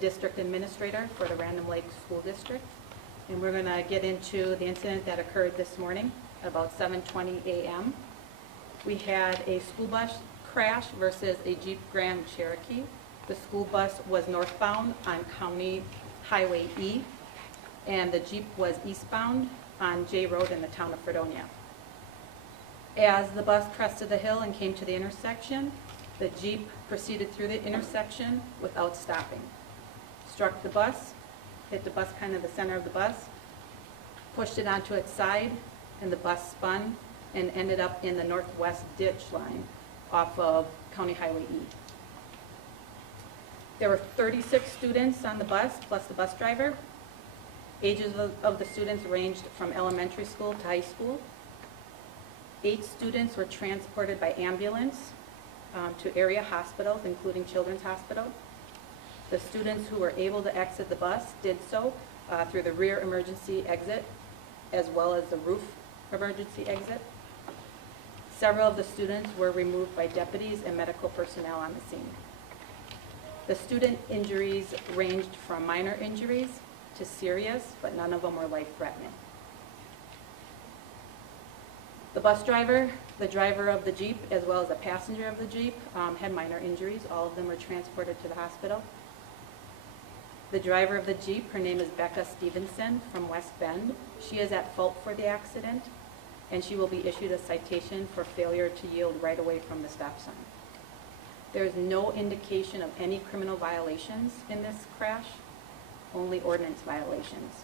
District Administrator for the Random Lake School District. And we're going to get into the incident that occurred this morning about 7:20 a.m. We had a school bus crash versus a Jeep Grand Cherokee. The school bus was northbound on County Highway E, and the Jeep was eastbound on J Road in the town of Fredonia. As the bus crested the hill and came to the intersection, the Jeep proceeded through the intersection without stopping. Struck the bus, hit the bus, kind of the center of the bus, pushed it onto its side, and the bus spun and ended up in the northwest ditch line off of County Highway E. There were 36 students on the bus, plus the bus driver. Ages of the students ranged from elementary school to high school. 8 students were transported by ambulance to area hospitals, including Children's Hospital. The students who were able to exit the bus did so through the rear emergency exit, as well as the roof emergency exit. Several of the students were removed by deputies and medical personnel on the scene. The student injuries ranged from minor injuries to serious, but none of them were life-threatening. The bus driver, the driver of the Jeep, as well as the passenger of the Jeep, had minor injuries. All of them were transported to the hospital. The driver of the Jeep, her name is Becca Stevenson from West Bend. She is at fault for the accident, and she will be issued a citation for failure to yield right away from the stop sign. There is no indication of any criminal violations in this crash, only ordinance violations.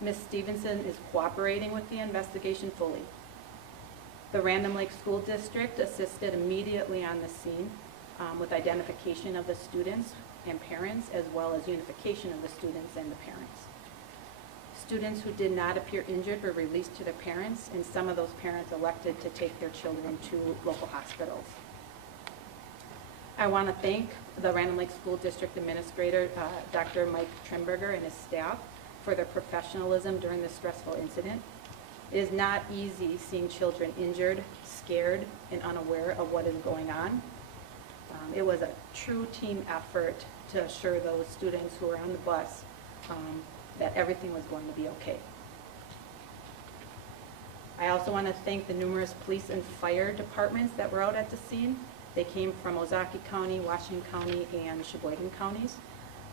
Ms. Stevenson is cooperating with the investigation fully. The Random Lake School District assisted immediately on the scene with identification of the students and parents, as well as unification of the students and the parents. Students who did not appear injured were released to their parents, and some of those parents elected to take their children to local hospitals. I want to thank the Random Lake School District Administrator, Dr. Mike Trimberger, and his staff for their professionalism during this stressful incident. It is not easy seeing children injured, scared, and unaware of what is going on. It was a true team effort to assure those students who were on the bus that everything was going to be okay. I also want to thank the numerous police and fire departments that were out at the scene. They came from Ozaukee County, Washington County, and Sheboygan counties.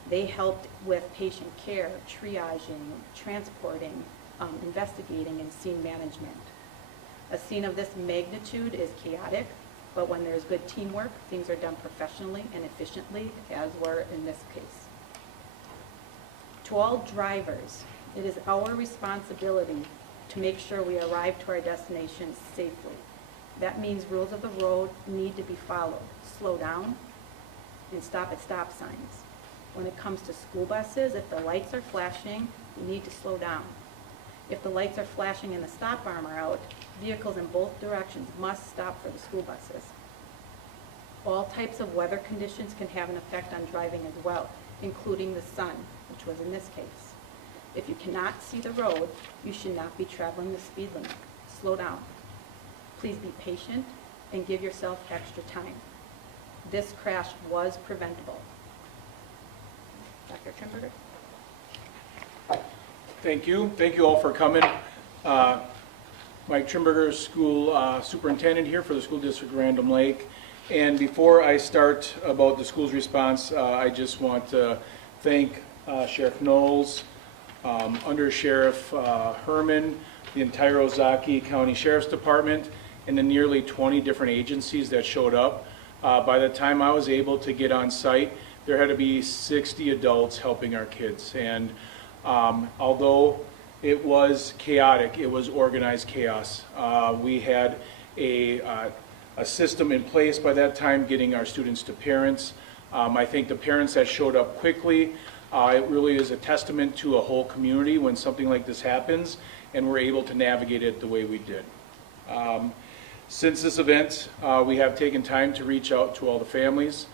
They helped with patient care, triaging, transporting, investigating, and scene management. A scene of this magnitude is chaotic, but when there's good teamwork, things are done professionally and efficiently, as were in this case. To all drivers, it is our responsibility to make sure we arrive to our destination safely. That means rules of the road need to be followed. Slow down and stop at stop signs. When it comes to school buses, if the lights are flashing, you need to slow down. If the lights are flashing and the stop arm are out, vehicles in both directions must stop for the school buses. All types of weather conditions can have an effect on driving as well, including the sun, which was in this case. If you cannot see the road, you should not be traveling the speed limit. Slow down. Please be patient and give yourself extra time. This crash was preventable. Dr. Trimberger? Thank you. Thank you all for coming. Mike Trimberger, school superintendent here for the School District of Random Lake. And before I start about the school's response, I just want to thank Sheriff Knowles, Undersheriff Herman, the entire Ozaukee County Sheriff's Department, and the nearly 20 different agencies that showed up. By the time I was able to get on site, there had to be 60 adults helping our kids. And although it was chaotic, it was organized chaos. We had a system in place by that time, getting our students to parents. I think the parents that showed up quickly, it really is a testament to a whole community when something like this happens, and we're able to navigate it the way we did. Since this event, we have taken time to reach out to all the families.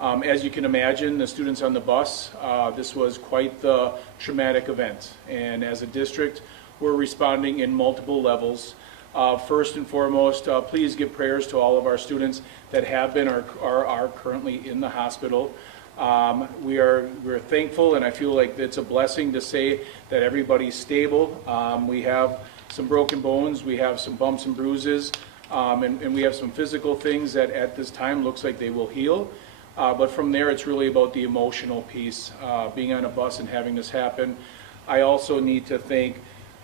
As you can imagine, the students on the bus, this was quite the traumatic event. And as a district, we're responding in multiple levels. First and foremost, please give prayers to all of our students that have been or are currently in the hospital. We're thankful, and I feel like it's a blessing to say that everybody's stable. We have some broken bones, we have some bumps and bruises, and we have some physical things that at this time looks like they will heal. But from there, it's really about the emotional piece, being on a bus and having this happen. I also need to thank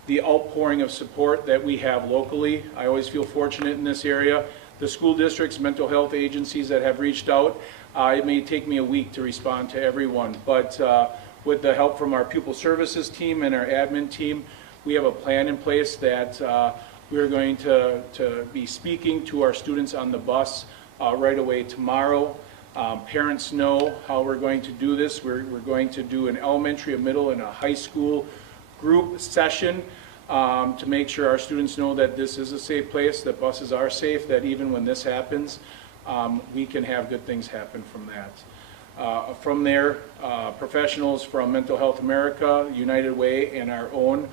the outpouring of support that we have locally. I always feel fortunate in this area. The school districts, mental health agencies that have reached out, it may take me a week to respond to everyone, but with the help from our pupil services team and our admin team, we have a plan in place that we're going to be speaking to our students on the bus right away tomorrow. Parents know how we're going to do this. We're going to do an elementary, a middle, and a high school group session to make sure our students know that this is a safe place, that buses are safe, that even when this happens, we can have good things happen from that. From there, professionals from Mental Health America, United Way, and our own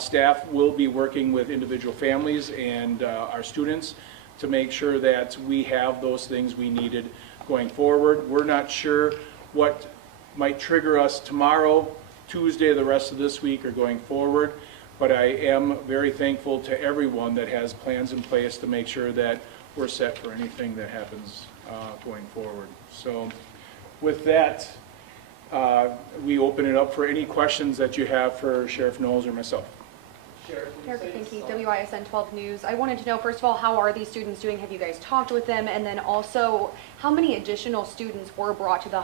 staff will be working with individual families and our students to make sure that we have those things we needed going forward. We're not sure what might trigger us tomorrow, Tuesday, the rest of this week, or going forward, but I am very thankful to everyone that has plans in place to make sure that we're set for anything that happens going forward. So with that, we open it up for any questions that you have for Sheriff Knowles or myself. Sheriff Finke, WISN 12 News. I wanted to know, first of all, how are these students doing? Have you guys talked with them? And then also, how many additional students were brought to the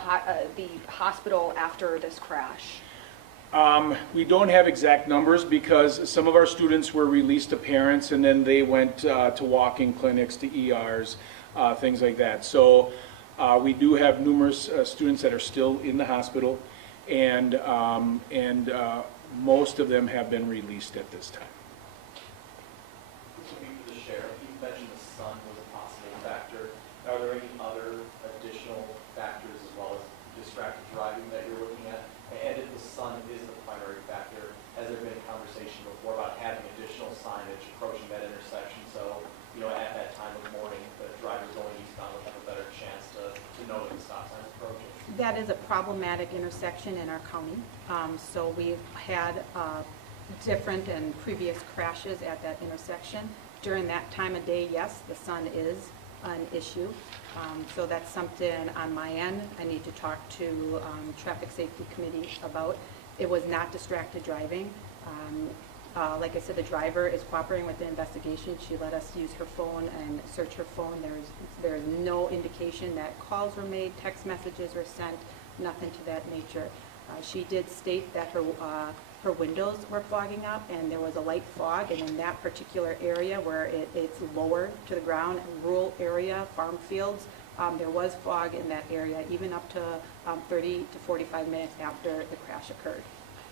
hospital after this crash? We don't have exact numbers because some of our students were released to parents and then they went to walk-in clinics, to ERs, things like that. So we do have numerous students that are still in the hospital, and most of them have been released at this time. This will be for the sheriff. You mentioned the sun was a possible factor. Are there any other additional factors as well as distracted driving that you're looking at? And if the sun is the primary factor, has there been conversation before about having additional signage approaching that intersection so, at that time of morning, the drivers going eastbound will have a better chance to know that the stop sign is approaching? That is a problematic intersection in our county. So we've had different and previous crashes at that intersection. During that time of day, yes, the sun is an issue. So that's something on my end I need to talk to Traffic Safety Committee about. It was not distracted driving. Like I said, the driver is cooperating with the investigation. She let us use her phone and search her phone. There's no indication that calls were made, text messages were sent, nothing to that nature. She did state that her windows were fogging up and there was a light fog, and in that particular area where it's lower to the ground, rural area, farm fields, there was fog in that area even up to 30 to 45 minutes after the crash occurred.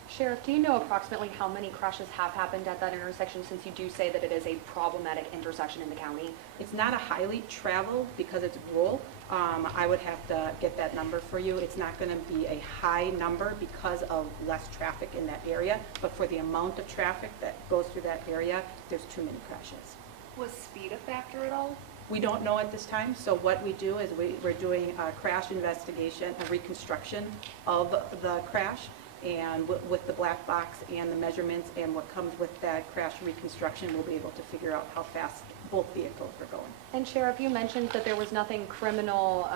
Sheriff, do you know approximately how many crashes have happened at that intersection, since you do say that it is a problematic intersection in the county? It's not a highly traveled because it's rural. I would have to get that number for you. It's not going to be a high number because of less traffic in that area, but for the amount of traffic that goes through that area, there's too many crashes. Was speed a factor at all? We don't know at this time, so what we do is we're doing a crash investigation, a reconstruction of the crash, and with the black box and the measurements and what comes with that crash reconstruction, we'll be able to figure out how fast both vehicles are going. And Sheriff, you mentioned that there was nothing criminal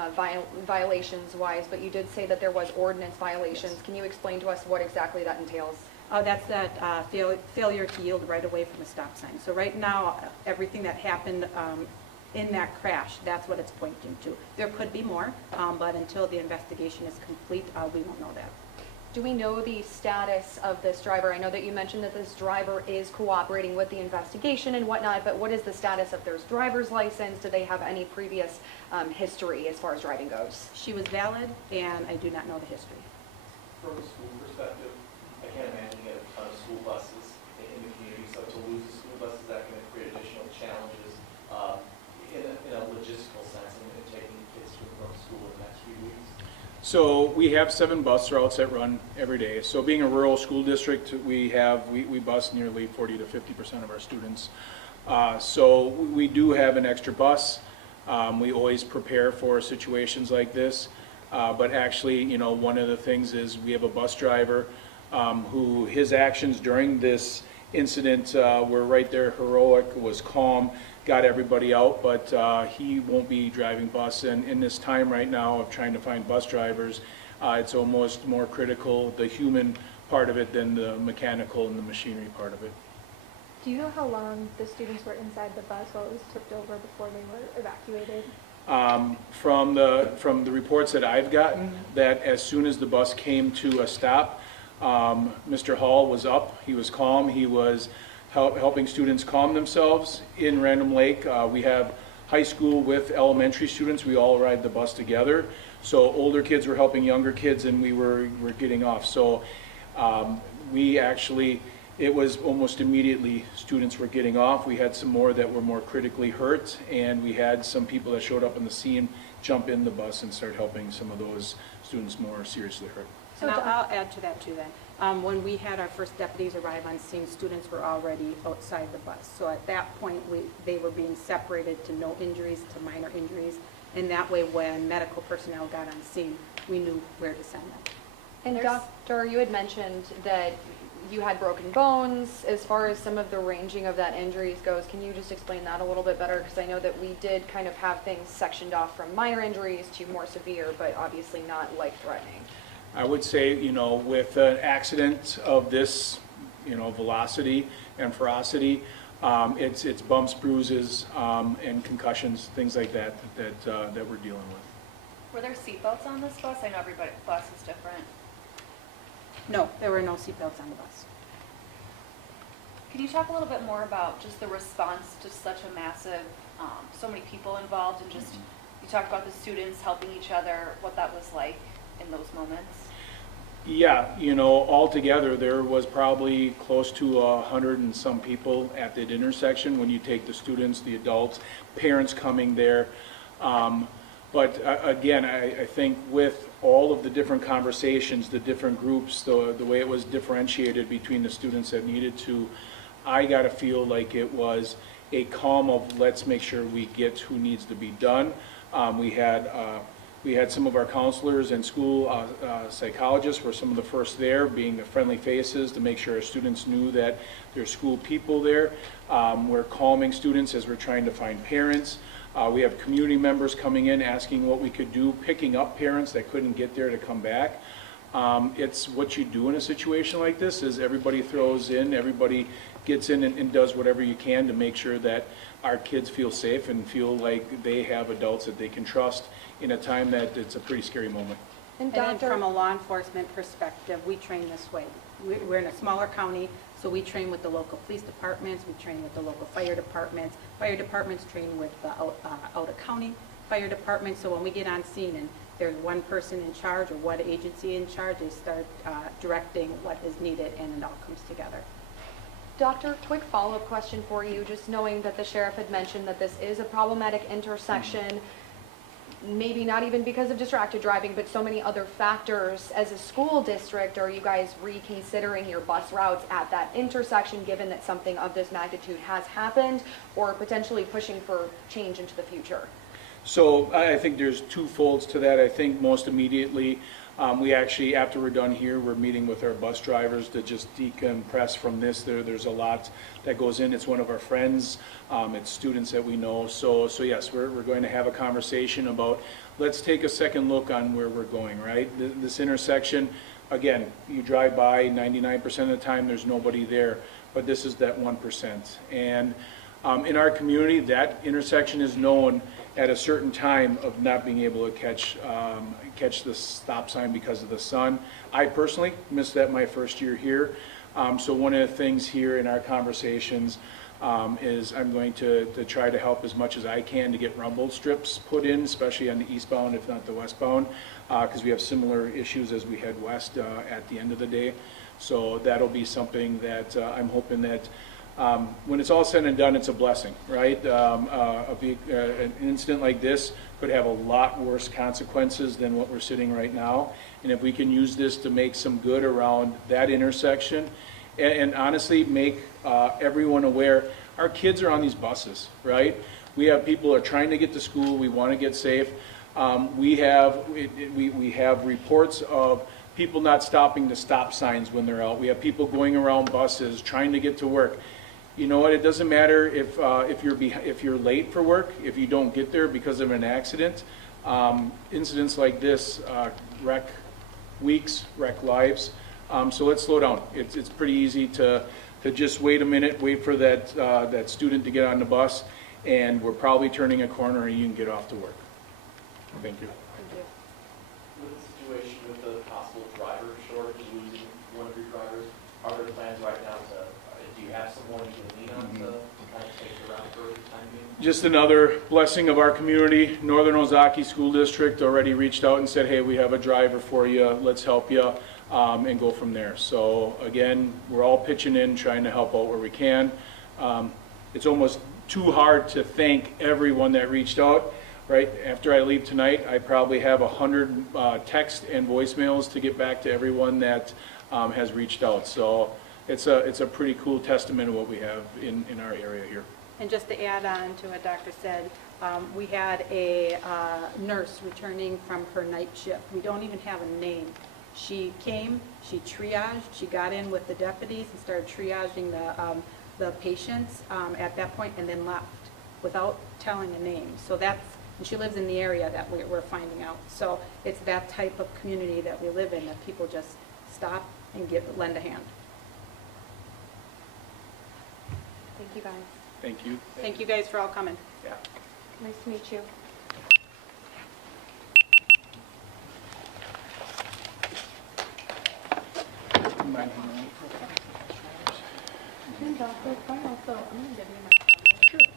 violations-wise, but you did say that there was ordinance violations. Yes. Can you explain to us what exactly that entails? That's that failure to yield right away from a stop sign. So right now, everything that happened in that crash, that's what it's pointing to. There could be more, but until the investigation is complete, we won't know that. Do we know the status of this driver? I know that you mentioned that this driver is cooperating with the investigation and whatnot, but what is the status of their driver's license? Do they have any previous history as far as driving goes? She was valid, and I do not know the history. From a school perspective, I can't imagine you have a ton of school buses in the community, so to lose the school buses, that can create additional challenges in a logistical sense in taking kids to and from school in the next few weeks. So we have 7 bus routes that run every day. So being a rural school district, we bus nearly 40 to 50% of our students. So we do have an extra bus. We always prepare for situations like this. But actually, you know, one of the things is we have a bus driver who his actions during this incident were right there, heroic, was calm, got everybody out, but he won't be driving bus. And in this time right now of trying to find bus drivers, it's almost more critical, the human part of it, than the mechanical and the machinery part of it. Do you know how long the students were inside the bus while it was tipped over before they were evacuated? From the reports that I've gotten, that as soon as the bus came to a stop, Mr. Hall was up, he was calm, he was helping students calm themselves in Random Lake. We have high school with elementary students, we all ride the bus together. So older kids were helping younger kids and we were getting off. So we actually, it was almost immediately students were getting off. We had some more that were more critically hurt, and we had some people that showed up on the scene jump in the bus and start helping some of those students more seriously hurt. And I'll add to that too then. When we had our first deputies arrive on scene, students were already outside the bus. So at that point, they were being separated to no injuries, to minor injuries. And that way, when medical personnel got on scene, we knew where to send them. And Doctor, you had mentioned that you had broken bones. As far as some of the ranging of that injuries goes, can you just explain that a little bit better? Because I know that we did kind of have things sectioned off from minor injuries to more severe, but obviously not life-threatening. I would say, you know, with an accident of this, you know, velocity and ferocity, it's bumps, bruises, and concussions, things like that we're dealing with. Were there seatbelts on this bus? I know every bus is different. No, there were no seatbelts on the bus. Can you talk a little bit more about just the response to such a massive, so many people involved, and just, you talked about the students helping each other, what that was like in those moments? Yeah, you know, altogether there was probably close to 100 and some people at that intersection when you take the students, the adults, parents coming there. But again, I think with all of the different conversations, the different groups, the way it was differentiated between the students that needed to, I got to feel like it was a calm of let's make sure we get who needs to be done. We had some of our counselors and school psychologists were some of the first there, being the friendly faces to make sure our students knew that there's school people there. We're calming students as we're trying to find parents. We have community members coming in asking what we could do, picking up parents that couldn't get there to come back. It's what you do in a situation like this is everybody throws in, everybody gets in and does whatever you can to make sure that our kids feel safe and feel like they have adults that they can trust in a time that it's a pretty scary moment. And And then Doctor, from a law enforcement perspective, we train this way. We're in a smaller county, so we train with the local police departments, we train with the local fire departments. Fire departments train with the out-of-county fire departments, so when we get on scene and there's one person in charge or one agency in charge, they start directing what is needed and it all comes together. Doctor, quick follow-up question for you, just knowing that the sheriff had mentioned that this is a problematic intersection, maybe not even because of distracted driving, but so many other factors. As a school district, are you guys reconsidering your bus routes at that intersection, given that something of this magnitude has happened, or potentially pushing for change into the future? So I think there's two folds to that. I think most immediately, we actually, after we're done here, we're meeting with our bus drivers to just decompress from this. There's a lot that goes in. It's one of our friends. It's students that we know. So yes, we're going to have a conversation about, let's take a second look on where we're going, right? This intersection, again, you drive by 99% of the time, there's nobody there, but this is that 1%. And in our community, that intersection is known at a certain time of not being able to catch the stop sign because of the sun. I personally missed that my first year here. So one of the things here in our conversations is I'm going to try to help as much as I can to get rumble strips put in, especially on the eastbound, if not the westbound, because we have similar issues as we head west at the end of the day. So that'll be something that I'm hoping that when it's all said and done, it's a blessing, right? An incident like this could have a lot worse consequences than what we're sitting right now. And if we can use this to make some good around that intersection and honestly make everyone aware, our kids are on these buses, right? We have people who are trying to get to school. We want to get safe. We have reports of people not stopping to stop signs when they're out. We have people going around buses trying to get to work. You know what, it doesn't matter if you're late for work, if you don't get there because of an accident. Incidents like this wreck weeks, wreck lives. So let's slow down. It's pretty easy to just wait a minute, wait for that student to get on the bus, and we're probably turning a corner and you can get off to work. Thank you. With the situation with the possible driver shortage, losing one of your drivers, are there plans right now do you have someone you can lean on to kind of take it around for the time being? Just another blessing of our community. Northern Ozaukee School District already reached out and said, hey, we have a driver for you, let's help you, and go from there. So again, we're all pitching in, trying to help out where we can. It's almost too hard to thank everyone that reached out. Right after I leave tonight, I probably have 100 text and voicemails to get back to everyone that has reached out. So it's a pretty cool testament of what we have in our area here. And just to add on to what Doctor said, we had a nurse returning from her night shift. We don't even have a name. She came, she triaged, she got in with the deputies and started triaging the patients at that point, and then left without telling a name. So and she lives in the area that we're finding out. So it's that type of community that we live in, that people just stop and lend a hand. Thank you, guys. Thank you. Thank you guys for all coming. Yeah. Nice to meet you. And Dr. I'm going to give you my card.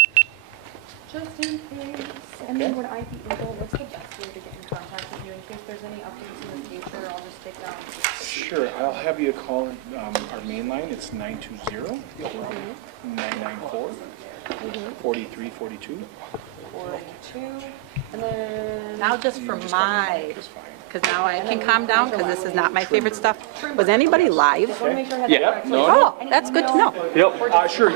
Just in case. And then would I be able, what's the best way to get in contact with you in case there's any updates in the future? I'll just take down. Sure, I'll have you call our main line. It's 920-994-4342. 42. And then. Now just for my, Just fine. because now I can calm down, because this is not my favorite stuff. Was anybody live? Just want to make sure I have the Yeah, correct. no, Oh, that's good to know. Yep, sure.